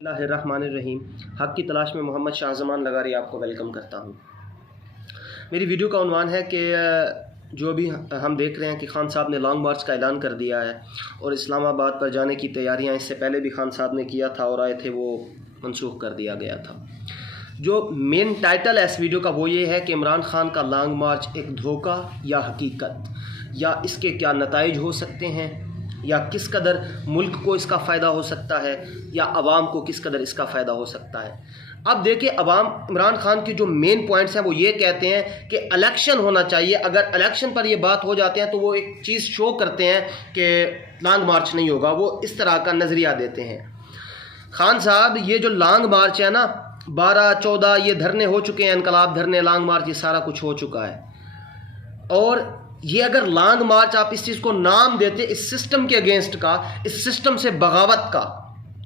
اللہ الرحمن الرحیم۔ حق کی تلاش میں محمد شاہ زمان لغاری آپ کو ویلکم کرتا ہوں۔ میری ویڈیو کا عنوان ہے کہ جو بھی ہم دیکھ رہے ہیں کہ خان صاحب نے لانگ مارچ کا اعلان کر دیا ہے اور اسلام آباد پر جانے کی تیاریاں اس سے پہلے بھی خان صاحب نے کیا تھا اور آئے تھے، وہ منسوخ کر دیا گیا تھا۔ جو مین ٹائٹل ہے اس ویڈیو کا وہ یہ ہے کہ عمران خان کا لانگ مارچ ایک دھوکہ یا حقیقت، یا اس کے کیا نتائج ہو سکتے ہیں، یا کس قدر ملک کو اس کا فائدہ ہو سکتا ہے، یا عوام کو کس قدر اس کا فائدہ ہو سکتا ہے۔ اب دیکھیں، عوام عمران خان کی جو مین پوائنٹس ہیں وہ یہ کہتے ہیں کہ الیکشن ہونا چاہیے، اگر الیکشن پر یہ بات ہو جاتے ہیں تو وہ ایک چیز شو کرتے ہیں کہ لانگ مارچ نہیں ہوگا، وہ اس طرح کا نظریہ دیتے ہیں۔ خان صاحب، یہ جو لانگ مارچ ہے نا، 12-14 یہ دھرنے ہو چکے ہیں، انقلاب دھرنے، لانگ مارچ، یہ سارا کچھ ہو چکا ہے۔ اور یہ اگر لانگ مارچ آپ اس چیز کو نام دیتے اس سسٹم کے اگینسٹ کا، اس سسٹم سے بغاوت کا،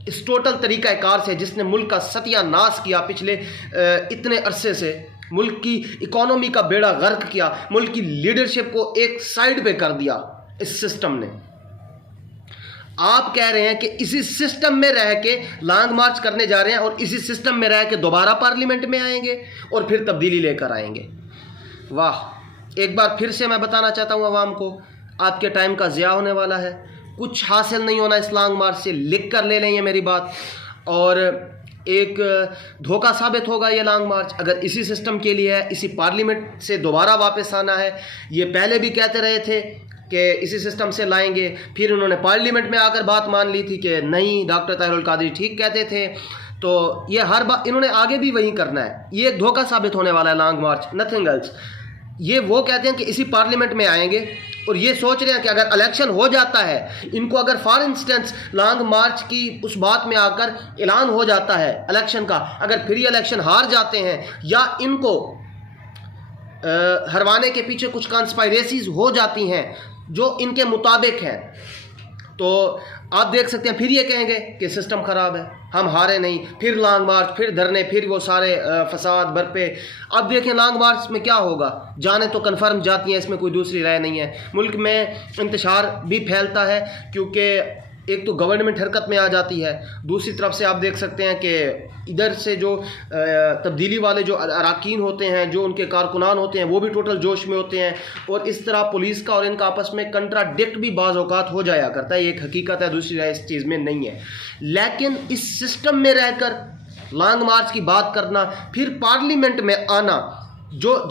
اس ٹوٹل طریقہ کار سے جس نے ملک کا ستیہ ناش کیا پچھلے اتنے عرصے سے، ملک کی اکانومی کا بیڑا غرق کیا، ملک کی لیڈرشپ کو ایک سائیڈ پہ کر دیا اس سسٹم نے۔ آپ کہہ رہے ہیں کہ اسی سسٹم میں رہ کے لانگ مارچ کرنے جا رہے ہیں اور اسی سسٹم میں رہ کے دوبارہ پارلیمنٹ میں آئیں گے اور پھر تبدیلی لے کر آئیں گے۔ واہ! ایک بار پھر سے میں بتانا چاہتا ہوں عوام کو، آپ کے ٹائم کا ضیاع ہونے والا ہے، کچھ حاصل نہیں ہونا اس لانگ مارچ سے، لکھ کر لے لیں یہ میری بات، اور ایک دھوکہ ثابت ہوگا یہ لانگ مارچ اگر اسی سسٹم کے لیے ہے، اسی پارلیمنٹ سے دوبارہ واپس آنا ہے۔ یہ پہلے بھی کہتے رہے تھے کہ اسی سسٹم سے لائیں گے، پھر انہوں نے پارلیمنٹ میں آ کر بات مان لی تھی کہ نہیں، ڈاکٹر طاہر القادری ٹھیک کہتے تھے، تو یہ ہر بات انہوں نے آگے بھی وہی کرنا ہے۔ یہ ایک دھوکہ ثابت ہونے والا ہے لانگ مارچ، نتھنگ ایلس۔ یہ وہ کہتے ہیں کہ اسی پارلیمنٹ میں آئیں گے اور یہ سوچ رہے ہیں کہ اگر الیکشن ہو جاتا ہے، ان کو اگر فار انسٹنس لانگ مارچ کی اس بات میں آ کر اعلان ہو جاتا ہے الیکشن کا، اگر پھر یہ الیکشن ہار جاتے ہیں یا ان کو ہروانے کے پیچھے کچھ کانسپائریسیز ہو جاتی ہیں جو ان کے مطابق ہیں، تو آپ دیکھ سکتے ہیں پھر یہ کہیں گے کہ سسٹم خراب ہے، ہم ہارے نہیں، پھر لانگ مارچ، پھر دھرنے، پھر وہ سارے فساد برپے۔ اب دیکھیں لانگ مارچ میں کیا ہوگا، جانیں تو کنفرم جاتی ہیں، اس میں کوئی دوسری رائے نہیں ہے۔ ملک میں انتشار بھی پھیلتا ہے کیونکہ ایک تو گورنمنٹ حرکت میں آ جاتی ہے، دوسری طرف سے آپ دیکھ سکتے ہیں کہ ادھر سے جو تبدیلی والے جو اراکین ہوتے ہیں، جو ان کے کارکنان ہوتے ہیں، وہ بھی ٹوٹل جوش میں ہوتے ہیں، اور اس طرح پولیس کا اور ان کا آپس میں کنٹراڈکٹ بھی بعض اوقات ہو جایا کرتا ہے۔ یہ ایک حقیقت ہے، دوسری رائے اس چیز میں نہیں ہے۔ لیکن اس سسٹم میں رہ کر لانگ مارچ کی بات کرنا، پھر پارلیمنٹ میں آنا،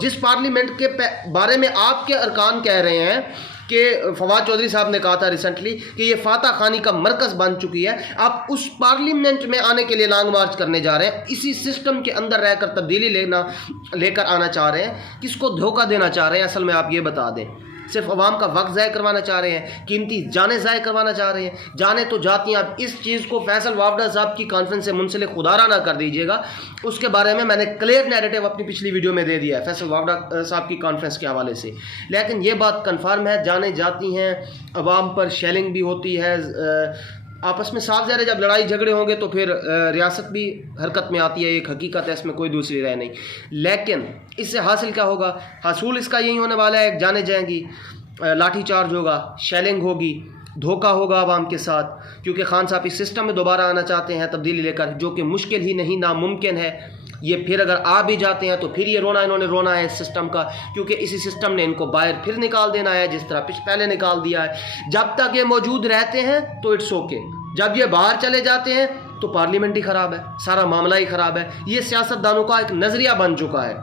جس پارلیمنٹ کے بارے میں آپ کے ارکان کہہ رہے ہیں کہ فواد چودھری صاحب نے کہا تھا ریسنٹلی کہ یہ فاتح خانی کا مرکز بن چکی ہے، آپ اس پارلیمنٹ میں آنے کے لیے لانگ مارچ کرنے جا رہے ہیں، اسی سسٹم کے اندر رہ کر تبدیلی لے کر آنا چاہ رہے ہیں۔ کس کو دھوکہ دینا چاہ رہے ہیں اصل میں آپ یہ بتا دیں؟ صرف عوام کا وقت ضائع کروانا چاہ رہے ہیں، قیمتی جانیں ضائع کروانا چاہ رہے ہیں، جانیں تو جاتی ہیں۔ اب اس چیز کو فیصل وافدہ صاحب کی کانفرنس سے منسلک خدارہ نہ کر دیجیے گا، اس کے بارے میں نے کلیئر نیریٹو اپنی پچھلی ویڈیو میں دے دیا ہے فیصل وافدہ صاحب کی کانفرنس کے حوالے سے۔ لیکن یہ بات کنفرم ہے، جانیں جاتی ہیں، عوام پر شیلنگ بھی ہوتی ہے، آپس میں صاف ظاہر ہے جب لڑائی جھگڑے ہوں گے تو پھر ریاست بھی حرکت میں آتی ہے، ایک حقیقت ہے، اس میں کوئی دوسری رائے نہیں۔ لیکن اس سے حاصل کیا ہوگا؟ حصول اس کا یہی ہونے والا ہے، جانیں جائیں گی، لاٹھی چارج ہوگا، شیلنگ ہوگی، دھوکہ ہوگا عوام کے ساتھ، کیونکہ خان صاحب اس سسٹم میں دوبارہ آنا چاہتے ہیں تبدیلی لے کر، جو کہ مشکل ہی نہیں، ناممکن ہے۔ یہ پھر اگر آ بھی جاتے ہیں تو پھر یہ انہوں نے رونا ہے اس سسٹم کا، کیونکہ اسی سسٹم نے ان کو باہر پھر نکال دینا ہے، جس طرح پہلے نکال دیا ہے۔ جب تک یہ موجود رہتے ہیں تو اٹس اوکے، جب یہ باہر چلے جاتے ہیں تو پارلیمنٹ ہی خراب ہے، سارا معاملہ ہی خراب ہے۔ یہ سیاست دانوں کا ایک نظریہ بن چکا ہے۔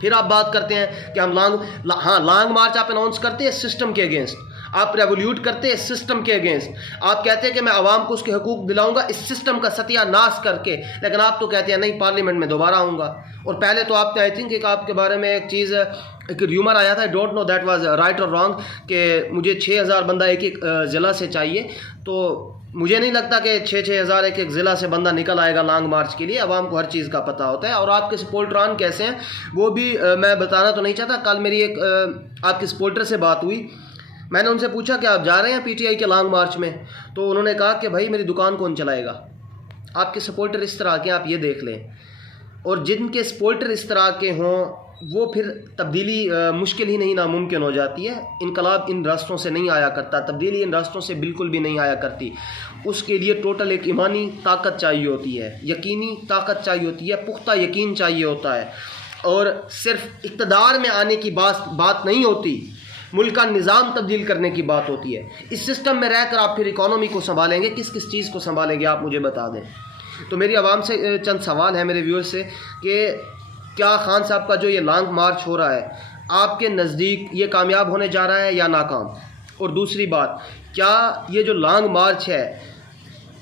پھر آپ بات کرتے ہیں کہ ہم لانگ مارچ آپ اناؤنس کرتے ہیں سسٹم کے اگینسٹ، آپ ریولیوٹ کرتے ہیں سسٹم کے اگینسٹ، آپ کہتے ہیں کہ میں عوام کو اس کے حقوق دلاؤں گا اس سسٹم کا ستیہ ناش کر کے، لیکن آپ تو کہتے ہیں نہیں، پارلیمنٹ میں دوبارہ آؤں گا۔ اور پہلے تو آپ نے آئی تھنک ایک آپ کے بارے میں ایک چیز، ایک ریومر آیا تھا، I don't know that was right اور رانگ، کہ مجھے 6000 بندہ ایک ضلع سے چاہیے، تو مجھے نہیں لگتا کہ 6,000 ایک ضلع سے بندہ نکل آئے گا لانگ مارچ کے لیے۔ عوام کو ہر چیز کا پتہ ہوتا ہے، اور آپ کے سپورٹران کیسے ہیں وہ بھی میں بتانا تو نہیں چاہتا۔ کل میری ایک آپ کے سپورٹر سے بات ہوئی، میں نے ان سے پوچھا کہ آپ جا رہے ہیں پی ٹی آئی کے لانگ مارچ میں، تو انہوں نے کہا کہ بھائی میری دکان کون چلائے گا۔ آپ کے سپورٹر اس طرح کے آپ یہ دیکھ لیں، اور جن کے سپورٹر اس طرح کے ہوں وہ پھر تبدیلی مشکل ہی نہیں ناممکن ہو جاتی ہے۔ انقلاب ان راستوں سے نہیں آیا کرتا، تبدیلی ان راستوں سے بالکل بھی نہیں آیا کرتی۔ اس کے لیے ٹوٹل ایک ایمانی طاقت چاہیے ہوتی ہے، یقینی طاقت چاہیے ہوتی ہے، پختہ یقین چاہیے ہوتا ہے، اور صرف اقتدار میں آنے کی بات نہیں ہوتی، ملک کا نظام تبدیل کرنے کی بات ہوتی ہے۔ اس سسٹم میں رہ کر آپ پھر اکانومی کو سنبھالیں گے، کس کس چیز کو سنبھالیں گے آپ مجھے بتا دیں۔ تو میری عوام سے چند سوال ہیں، میرے ویورز سے، کہ کیا خان صاحب کا جو یہ لانگ مارچ ہو رہا ہے آپ کے نزدیک یہ کامیاب ہونے جا رہا ہے یا ناکام؟ اور دوسری بات، کیا یہ جو لانگ مارچ ہے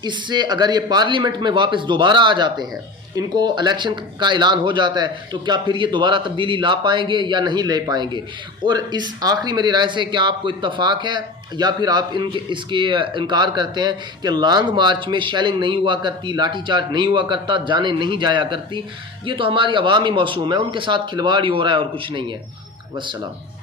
اس سے اگر یہ پارلیمنٹ میں واپس دوبارہ آ جاتے ہیں، ان کو الیکشن کا اعلان ہو جاتا ہے، تو کیا پھر یہ دوبارہ تبدیلی لا پائیں گے یا نہیں لے پائیں گے؟ اور اس آخری میری رائے سے کیا آپ کو اتفاق ہے یا پھر آپ اس کے انکار کرتے ہیں کہ لانگ مارچ میں شیلنگ نہیں ہوا کرتی، لاٹھی چارج نہیں ہوا کرتا، جانیں نہیں جایا کرتی، یہ تو ہماری عوامی معصوم ہے، ان کے ساتھ کھلواڑ ہی ہو رہا ہے اور کچھ نہیں ہے؟ والسلام۔